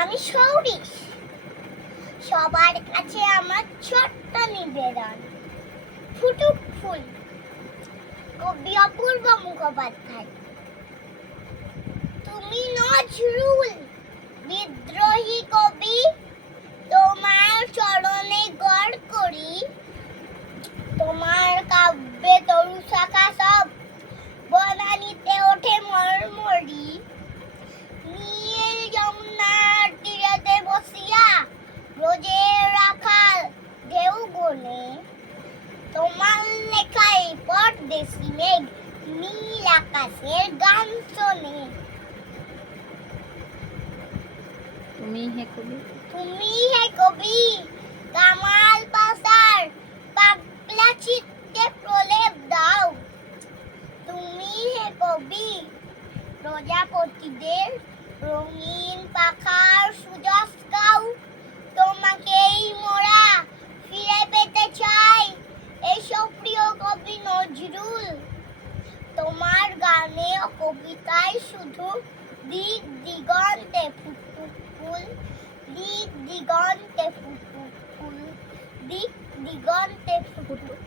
আমি সৌরিশ। সবার কাছে আমার ছোট্ট নিবেদন। ফুটুক ফুল, কবি অপূর্ব মুখোপাধ্যায়। তুমি নজরুল, বিদ্রোহী কবি, তোমার চরণে গড় করি। তোমার কাব্যে তরু শাখা সব বনানীতে ওঠে মরমরি। নীল যমুনার তীরেতে বসিয়া রোজের রাখাল ঢেউ গোনে। তোমার লেখায় পরদেশি মেঘ নীল আকাশের গান শোনে। তুমি হে কবি, তুমি হে কবি, কামাল পাশার পাগলা চিত্তে প্রলেপ দাও। তুমি হে কবি, প্রজাপতিদের রঙিন পাখার সুজস গাও। তোমাকেই মোরা ফিরে পেতে চাই, এসব প্রিয় কবি নজরুল। তোমার গানে ও কবিতায় শুধু দিক দিগন্তে ফুটুক ফুল, দিক দিগন্তে ফুটুক ফুল, দিক দিগন্তে ফুটুক